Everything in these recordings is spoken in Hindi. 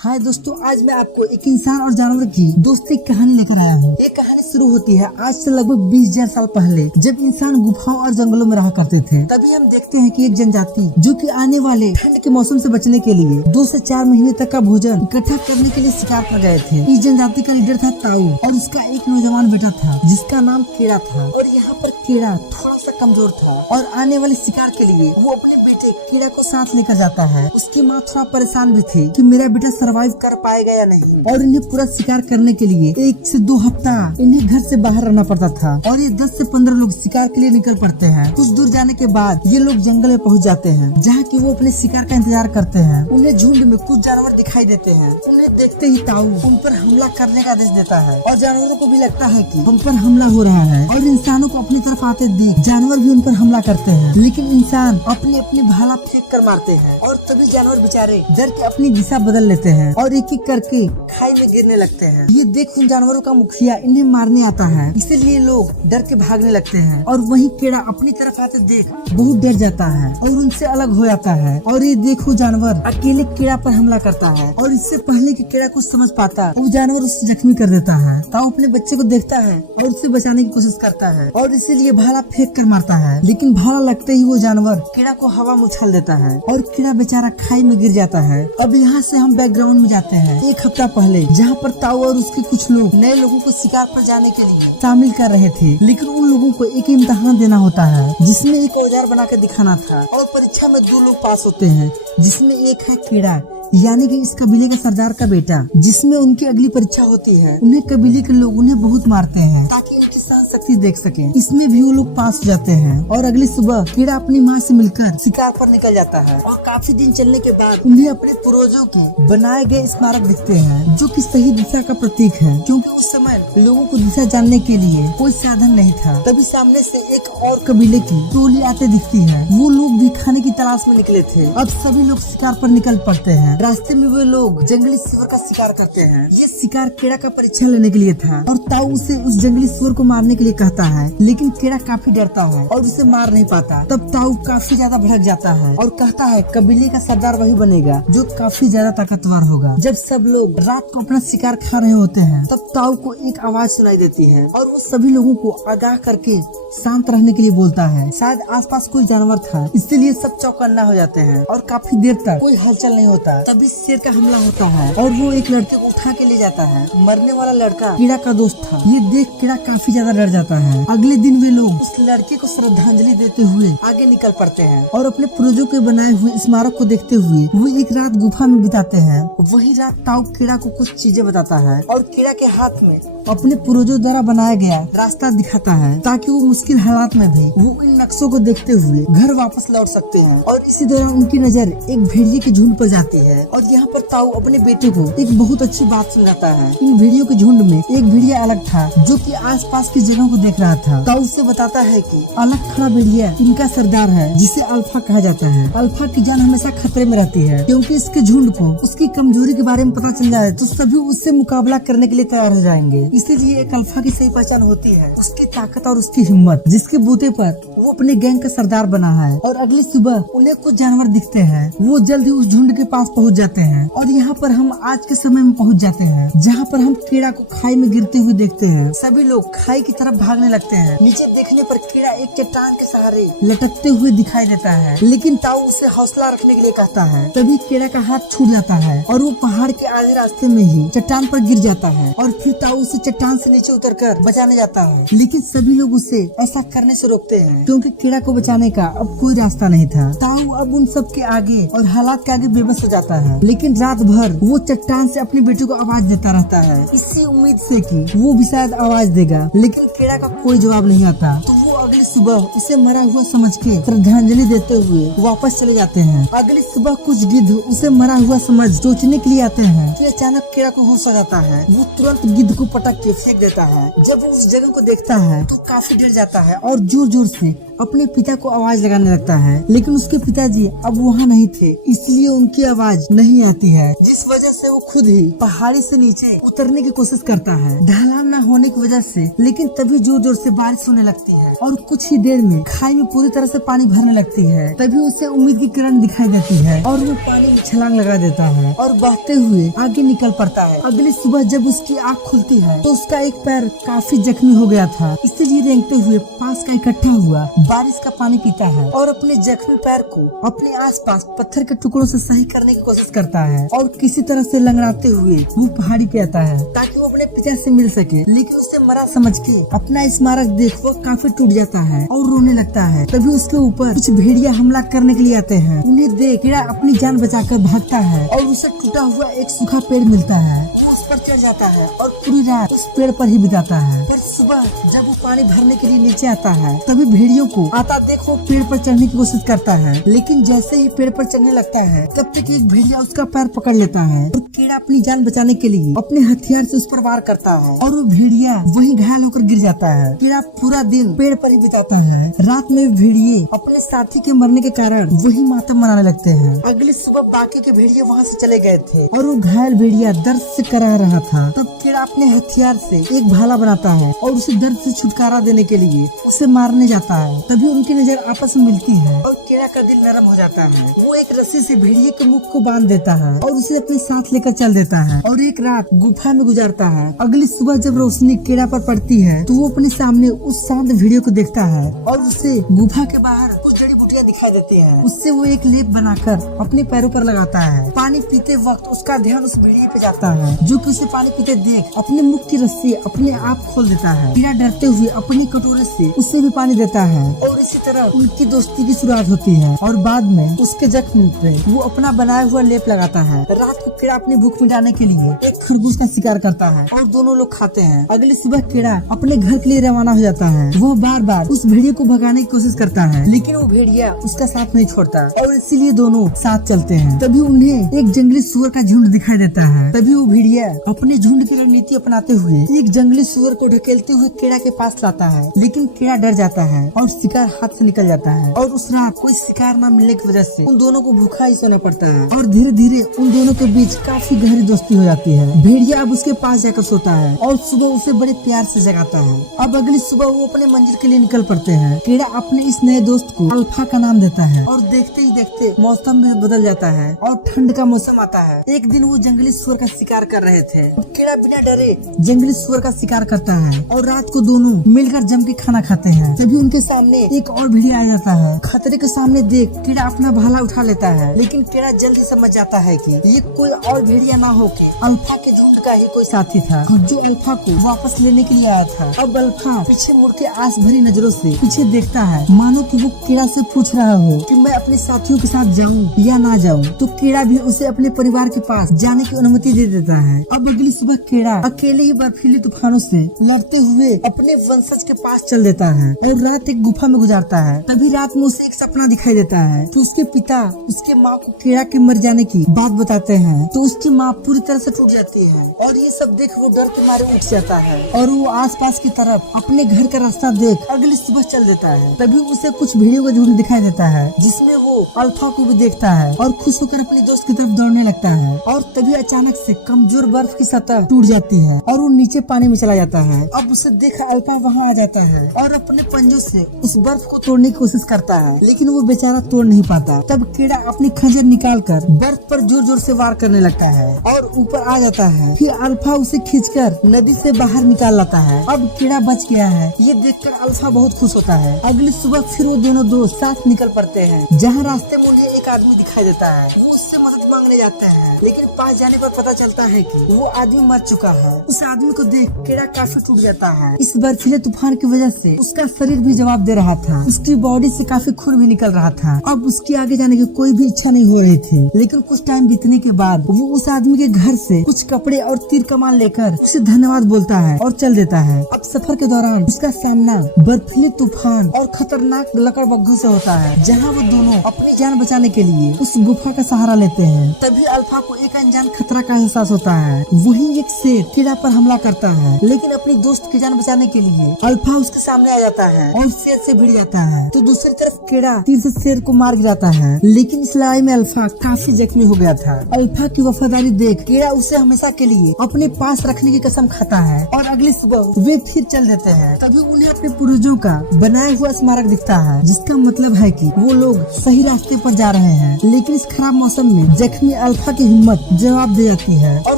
हाय दोस्तों, आज मैं आपको एक इंसान और जानवर की दोस्ती की कहानी लेकर आया हूँ। ये कहानी शुरू होती है आज से लगभग 20,000 साल पहले, जब इंसान गुफाओं और जंगलों में रहा करते थे। तभी हम देखते हैं कि एक जनजाति जो कि आने वाले ठंड के मौसम से बचने के लिए 2 से 4 महीने तक का भोजन इकट्ठा करने के लिए शिकार पर गए थे। इस जनजाति का लीडर था ताऊ और उसका एक नौजवान बेटा था जिसका नाम कीड़ा था। और यहाँ पर कीड़ा थोड़ा सा कमजोर था और आने वाले शिकार के लिए वो अपने बेटे कीड़ा को साथ लेकर जाता है। उसकी माँ थोड़ा परेशान भी थी कि मेरा बेटा सरवाइव कर पाएगा या नहीं, और इन्हें पूरा शिकार करने के लिए 1 से 2 हफ्ता इन्हें घर से बाहर रहना पड़ता था। और ये 10 से 15 लोग शिकार के लिए निकल पड़ते हैं। कुछ दूर जाने के बाद ये लोग जंगल में पहुंच जाते हैं, जहाँ की वो अपने शिकार का इंतजार करते हैं। उन्हें झुंड में कुछ जानवर दिखाई देते हैं। उन्हें देखते ही ताऊ उन पर हमला करने का आदेश देता है और जानवरों को भी लगता है कि हम पर हमला हो रहा है। और इंसानों को अपनी तरफ आते देख जानवर भी उन पर हमला करते हैं, लेकिन इंसान अपनी अपनी भाला फेंक कर मारते हैं। और तभी जानवर बेचारे डर के अपनी दिशा बदल लेते हैं और एक एक करके खाई में गिरने लगते हैं। ये देख उन जानवरों का मुखिया इन्हें मारने आता है, इसीलिए लोग डर के भागने लगते हैं। और वही कीड़ा अपनी तरफ आते देख बहुत डर जाता है और उनसे अलग हो जाता है। और ये देखो जानवर अकेले कीड़ा पर हमला करता है और इससे पहले कि कीड़ा कुछ समझ पाता वो जानवर उसे जख्मी कर देता है। ताऊ अपने बच्चे को देखता है और उसे बचाने की कोशिश करता है और इसीलिए भाला फेंक कर मारता है, लेकिन भाला लगते ही वो जानवर कीड़ा को हवा में उछाल देता है और कीड़ा बेचारा खाई में गिर जाता है। अब यहाँ से हम बैकग्राउंड में जाते हैं 1 हफ्ता पहले, जहाँ पर ताऊ और उसके कुछ लोग नए लोगों को शिकार पर जाने के लिए शामिल कर रहे थे। लेकिन उन लोगों को एक इम्तिहान देना होता है जिसमें एक औजार बना के दिखाना था और परीक्षा में 2 लोग पास होते हैं, जिसमें एक है कीड़ा यानी कि इस कबीले के सरदार का बेटा, जिसमें उनकी अगली परीक्षा होती है। उन्हें कबीले के लोग उन्हें बहुत मारते हैं ताकि उनकी सहन शक्ति देख सके। इसमें भी वो लोग पास हो जाते हैं और अगली सुबह कीड़ा अपनी माँ से मिलकर शिकार पर निकल जाता है। और काफी दिन चलने के बाद उन्हें अपने पूर्वजों के बनाए गए स्मारक दिखते हैं, जो कि सही दिशा का प्रतीक है, क्योंकि उस समय लोगों को दिशा जानने के लिए कोई साधन नहीं था। तभी सामने से एक और कबीले की टोली आते दिखती है। वो लोग भी खाने की तलाश में निकले थे। अब सभी लोग शिकार पर निकल पड़ते हैं। रास्ते में वे लोग जंगली सुअर का शिकार करते हैं। ये शिकार कीड़ा का परीक्षा लेने के लिए था और ताऊ उसे उस जंगली सुअर को मारने के लिए कहता है, लेकिन कीड़ा काफी डरता है और उसे मार नहीं पाता। तब ताऊ काफी ज्यादा भड़क जाता है और कहता है कबीले का सरदार वही बनेगा जो काफी ज्यादा ताकतवर होगा। जब सब लोग रात को अपना शिकार खा रहे होते हैं, तब ताऊ को एक आवाज सुनाई देती है और वो सभी लोगों को आगाह करके शांत रहने के लिए बोलता है। शायद आसपास कोई जानवर था, इसलिए सब चौकन्ना हो जाते हैं और काफी देर तक कोई हलचल नहीं होता। तभी शेर का हमला होता है और वो एक लड़के को उठा के ले जाता है। मरने वाला लड़का कीड़ा का दोस्त था। ये देख कीड़ा काफी ज्यादा डर जाता है। अगले दिन वे लोग उस लड़के को श्रद्धांजलि देते हुए आगे निकल पड़ते हैं और अपने पूर्वजों के बनाए हुए स्मारक को देखते हुए वो एक रात गुफा में बिताते हैं। वही रात ताऊ कीड़ा को कुछ चीजें बताता है और कीड़ा के हाथ में अपने पूर्वजों द्वारा बनाया गया रास्ता दिखाता है, ताकि वो मुश्किल हालात में भी वो इन नक्शों को देखते हुए घर वापस लौट सकते हैं। और इसी दौरान उनकी नजर एक भेड़िए के झुंड पर जाती है और यहाँ पर ताऊ अपने बेटे को एक बहुत अच्छी बात सुनाता है। इन भेड़ियों के झुंड में एक भेड़िया अलग था, जो कि आसपास की जगहों को देख रहा था। ताऊ उसे बताता है कि अलग खड़ा भेड़िया इनका सरदार है, जिसे अल्फा कहा जाता है। अल्फा की जान हमेशा खतरे में रहती है, क्योंकि इसके झुंड को उसकी कमजोरी के बारे में पता चल जाए तो सभी उससे मुकाबला करने के लिए तैयार हो जाएंगे। इसीलिए एक अल्फा की सही पहचान होती है उसकी ताकत और उसकी हिम्मत, जिसके बूते पर वो अपने गैंग का सरदार बना है। और अगली सुबह उन्हें कुछ जानवर दिखते हैं। वो जल्द ही उस झुंड के पास पहुंच जाते हैं और यहाँ पर हम आज के समय में पहुंच जाते हैं, जहाँ पर हम कीड़ा को खाई में गिरते हुए देखते हैं। सभी लोग खाई की तरफ भागने लगते हैं। नीचे देखने पर कीड़ा एक चट्टान के सहारे लटकते हुए दिखाई देता है, लेकिन ताऊ उसे हौसला रखने के लिए कहता है। तभी कीड़ा का हाथ छूट जाता है और वो पहाड़ के आधे रास्ते में ही चट्टान पर गिर जाता है। और फिर ताऊ उसे चट्टान से नीचे उतरकर बचाने जाता है, लेकिन सभी लोग उसे ऐसा करने से रोकते हैं, क्योंकि कीड़ा को बचाने का अब कोई रास्ता नहीं था। ताऊ अब उन सब के आगे और हालात के आगे बेबस हो जाता है। लेकिन रात भर वो चट्टान से अपने बेटे को आवाज देता रहता है, इसी उम्मीद से कि वो भी शायद आवाज देगा, लेकिन कीड़ा का कोई जवाब नहीं आता। तो वो अगली सुबह उसे मरा हुआ समझ के श्रद्धांजलि देते हुए वापस चले जाते हैं। अगली सुबह कुछ गिद्ध उसे मरा हुआ समझ सोचने के लिए आते हैं कि अचानक कीड़ा को होश आ जाता है। वो तुरंत गिद्ध को पटक के फेंक देता है। जब वो उस जगह को देखता है तो काफी डर जाता है और जोर जोर से अपने पिता को आवाज लगाने लगता है, लेकिन उसके पिताजी अब वहाँ नहीं थे, इसलिए उनकी आवाज नहीं आती है, जिस वजह से वो खुद ही पहाड़ी से नीचे उतरने की कोशिश करता है ढलान न होने की वजह से। लेकिन तभी जोर जोर से बारिश होने लगती है और कुछ ही देर में खाई में पूरी तरह से पानी भरने लगती है। तभी उसे उम्मीद की किरण दिखाई देती है और वो पानी में छलांग लगा देता है और बहते हुए आगे निकल पड़ता है। अगली सुबह जब उसकी आँख खुलती है तो उसका एक पैर काफी जख्मी हो गया था, इसलिए रेंगते हुए पास का इकट्ठा हुआ बारिश का पानी पीता है और अपने जख्मी पैर को अपने आसपास पत्थर के टुकड़ों से सही करने की कोशिश करता है और किसी तरह से लंगड़ाते हुए वो पहाड़ी पे आता है ताकि वो अपने पिता से मिल सके। लेकिन उसे मरा समझ के अपना स्मारक देख वो काफी टूट जाता है और रोने लगता है। तभी उसके ऊपर कुछ भेड़िया हमला करने के लिए आते हैं। उन्हें देख कीड़ा अपनी जान बचाकर भागता है और उसे टूटा हुआ एक सूखा पेड़ मिलता है। उस पर चढ़ जाता है और पूरी रात उस पेड़ पर ही बिताता है। फिर सुबह जब वो पानी भरने के लिए नीचे आता है तभी भेड़ियों को आता देख वो पेड़ पर चढ़ने की कोशिश करता है, लेकिन जैसे ही पेड़ पर चढ़ने लगता है तब तक एक भेड़िया उसका पैर पकड़ लेता है और कीड़ा अपनी जान बचाने के लिए अपने हथियार से उस पर वार करता है और वो भेड़िया वहीं घायल होकर गिर जाता है। कीड़ा पूरा दिन पेड़ पर ही बिताता है। रात में भेड़िए अपने साथी के मरने के कारण वही मातम मनाने लगते हैं। अगली सुबह बाकी के भेड़िए वहाँ से चले गए थे और वो घायल भेड़िया दर्द से करा रहा था। तब कीड़ा अपने हथियार से एक भाला बनाता है और उसे दर्द से छुटकारा देने के लिए उसे मारने जाता है। तभी उनकी नजर आपस में मिलती है और कीड़ा का दिल नरम हो जाता है। वो एक रस्सी से भेड़िए के मुख को बांध देता है और उसे अपने साथ लेकर चल देता है और एक रात गुफा में गुजारता है। अगली सुबह जब रोशनी कीड़ा पर पड़ती है तो वो अपने सामने उस शांत भेड़िए को देखता है और उसे गुफा के बाहर कुछ जड़ी बूटियां दिखाई देती हैं। उससे वो एक लेप बनाकर अपने पैरों पर लगाता है। पानी पीते वक्त उसका ध्यान उस भेड़िए पे जाता है जो कि उसे पानी पीते देख अपने मुख की रस्सी अपने आप खोल देता है। कीड़ा डरते हुए अपनी कटोरे से उसे भी पानी देता है और इसी तरह उनकी दोस्ती की शुरुआत होती है और बाद में उसके जख्म पे वो अपना बनाया हुआ लेप लगाता है। रात को कीड़ा अपनी भूख मिटाने के लिए एक खरगोश का शिकार करता है और दोनों लोग खाते हैं। अगली सुबह कीड़ा अपने घर के लिए रवाना हो जाता है। वह बार बार उस भेड़िए को भगाने की कोशिश करता है लेकिन वो भेड़िया उसका साथ नहीं छोड़ता और इसीलिए दोनों साथ चलते हैं। तभी उन्हें एक जंगली सुअर का झुंड दिखाई देता है। तभी वो भेड़िया अपने झुंड की रणनीति अपनाते हुए एक जंगली सुअर को ढकेलते हुए कीड़ा के पास लाता है, लेकिन कीड़ा डर जाता है और शिकार हाथ से निकल जाता है और उस रात कोई शिकार न मिलने की वजह से उन दोनों को भूखा ही सोना पड़ता है और धीरे धीरे उन दोनों के बीच काफी गहरी दोस्ती हो जाती है। भेड़िया अब उसके पास जाकर सोता है और सुबह उसे बड़े प्यार से जगाता है। अब अगली सुबह वो अपने मंजिल के लिए निकल पड़ते हैं। कीड़ा अपने इस नए दोस्त को अल्फा का नाम देता है और देखते ही देखते मौसम भी बदल जाता है और ठंड का मौसम आता है। एक दिन वो जंगली सुअर का शिकार कर रहे थे। कीड़ा बिना डरे जंगली सुअर का शिकार करता है और रात को दोनों मिलकर जम के खाना खाते हैं। तभी उनके सामने एक और भेड़िया आ जाता है। खतरे के सामने देख कीड़ा अपना भाला उठा लेता है, लेकिन कीड़ा जल्दी समझ जाता है कि ये कोई और भेड़िया न होके अल्फा के झुंड का ही कोई साथी था जो अल्फा को वापस लेने के लिए आया था। अब अल्फा पीछे मुड़ के आस भरी नजरों से पीछे देखता है, मानो कि वो कीड़ा से पूछ रहा हो कि मैं अपने साथियों के साथ जाऊं या ना जाऊं। तो कीड़ा भी उसे अपने परिवार के पास जाने की अनुमति दे देता है। अब अगली सुबह कीड़ा अकेले ही बर्फीली तूफानों से लड़ते हुए अपने वंशज के पास चल देता है और रात एक गुफा में गुजारता है। तभी रात में उसे एक सपना दिखाई देता है कि उसके पिता उसके माँ को कीड़ा के मर जाने की बात बताते हैं। तो उसकी माँ पूरी तरह से टूट जाती है और ये सब देख वो डर के मारे उठ जाता है और वो आसपास की तरफ अपने घर का रास्ता देख अगली सुबह चल देता है। तभी उसे कुछ भेड़ियों का झुंड दिखाई देता है जिसमें वो अल्फा को भी देखता है और खुश होकर अपने दोस्त की तरफ दौड़ने लगता है और तभी अचानक से कमजोर बर्फ की सतह टूट जाती है और वो नीचे पानी में चला जाता है। अब उसे देख अल्फा वहाँ आ जाता है और अपने पंजों से उस बर्फ को तोड़ने की कोशिश करता है, लेकिन वो बेचारा तोड़ नहीं पाता। तब कीड़ा अपनी खंजर निकालकर बर्फ पर जोर जोर से वार करने लगता है और ऊपर आ जाता है। फिर अल्फा उसे खींचकर नदी से बाहर निकाल लाता है। अब कीड़ा बच गया है, ये देखकर अल्फा बहुत खुश होता है। अगली सुबह फिर वो दोनों दोस्त साथ निकल पड़ते हैं। जहाँ रास्ते में उन्हें एक आदमी दिखाई देता है। वो उससे मदद मांगने जाते हैं, लेकिन पास जाने पर पता चलता है कि वो आदमी मर चुका है। उस आदमी को देख कीड़ा काफी टूट जाता है। इस बर्फीले तूफान की वजह से उसका शरीर भी जवाब दे रहा था। उसकी बॉडी से काफी खून भी निकल रहा था। अब उसकी आगे जाने की कोई भी इच्छा नहीं हो रही थी, लेकिन कुछ टाइम बीतने के बाद वो उस आदमी के घर से कुछ कपड़े और तीर कमान लेकर उसे धन्यवाद बोलता है और चल देता है। अब सफर के दौरान उसका सामना बर्फीले तूफान और खतरनाक लकड़बग्घों से होता है, जहाँ वो दोनों अपनी जान बचाने के लिए उस गुफा का सहारा लेते हैं। तभी अल्फा को एक अनजान खतरा का एहसास होता है। वही एक शेर कीड़ा पर हमला करता है, लेकिन अपनी दोस्त की जान बचाने के लिए अल्फा उसके सामने आ जाता है और शेर से भिड़ जाता है। तो दूसरी तरफ कीड़ा तीर से शेर को मार गिराता है, लेकिन इस लड़ाई में अल्फा काफी जख्मी हो गया था। अल्फा की वफादारी देख कीड़ा उसे हमेशा के लिए अपने पास रखने की कसम खाता है और अगली सुबह वे फिर चल देते हैं। तभी उन्हें अपने पूर्वजों का बनाया हुआ स्मारक दिखता है, जिसका मतलब है कि वो लोग सही रास्ते पर जा रहे हैं। लेकिन इस खराब मौसम में जख्मी अल्फा की हिम्मत जवाब दे जाती है और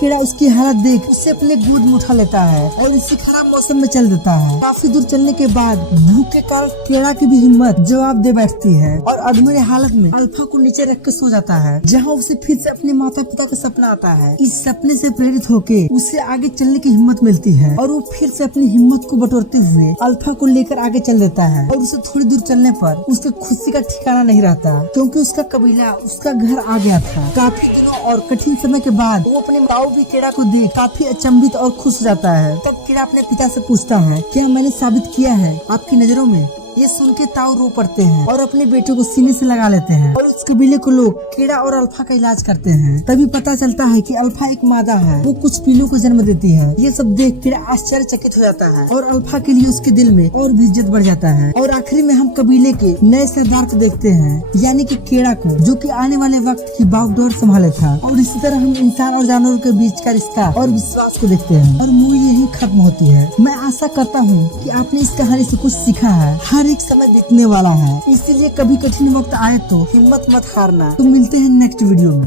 कीड़ा उसकी हालत देख उसे अपने गोद में उठा लेता है और इसी खराब मौसम में चल देता है। काफी दूर चलने के बाद भूख के कारण कीड़ा की भी हिम्मत जवाब दे बैठती है और अधमरे हालत में अल्फा को नीचे रख के सो जाता है, जहाँ उसे फिर से अपने माता पिता का सपना आता है। इस सपने से प्रेरित होके उसे आगे चलने की हिम्मत मिलती है और वो फिर से अपनी हिम्मत को बटोरते हुए अल्फा को लेकर आगे चल देता है। और उसे थोड़ी दूर चलने पर उसके खुशी का ठिकाना नहीं रहता, क्योंकि उसका कबीला उसका घर आ गया था। काफी दिनों और कठिन समय के बाद वो अपने ताऊ भी कीड़ा को देख काफी अचंभित और खुश हो जाता है। तब कीड़ा अपने पिता से पूछता है, क्या मैंने साबित किया है आपकी नजरों में? ये सुन के ताऊ रो पड़ते हैं और अपने बेटे को सीने से लगा लेते हैं और उस कबीले को लोग कीड़ा और अल्फा का इलाज करते हैं। तभी पता चलता है कि अल्फा एक मादा है, वो कुछ पीलों को जन्म देती है। ये सब देख कीड़ा आश्चर्यचकित हो जाता है और अल्फा के लिए उसके दिल में और भी इज्जत बढ़ जाता है। और आखिरी में हम कबीले के नए सरदार को देखते हैं, यानी कि कीड़ा को, जो कि आने वाले वक्त की बागडोर संभाले था। और इसी तरह हम इंसान और जानवरों के बीच का रिश्ता और विश्वास को देखते हैं और मूवी यही खत्म होती है। मैं आशा करता हूँ कि आपने इस कहानी से कुछ सीखा है। हर एक समय बीतने वाला है, इसीलिए कभी कठिन वक्त आए तो हिम्मत मत हारना। तो मिलते हैं नेक्स्ट वीडियो में।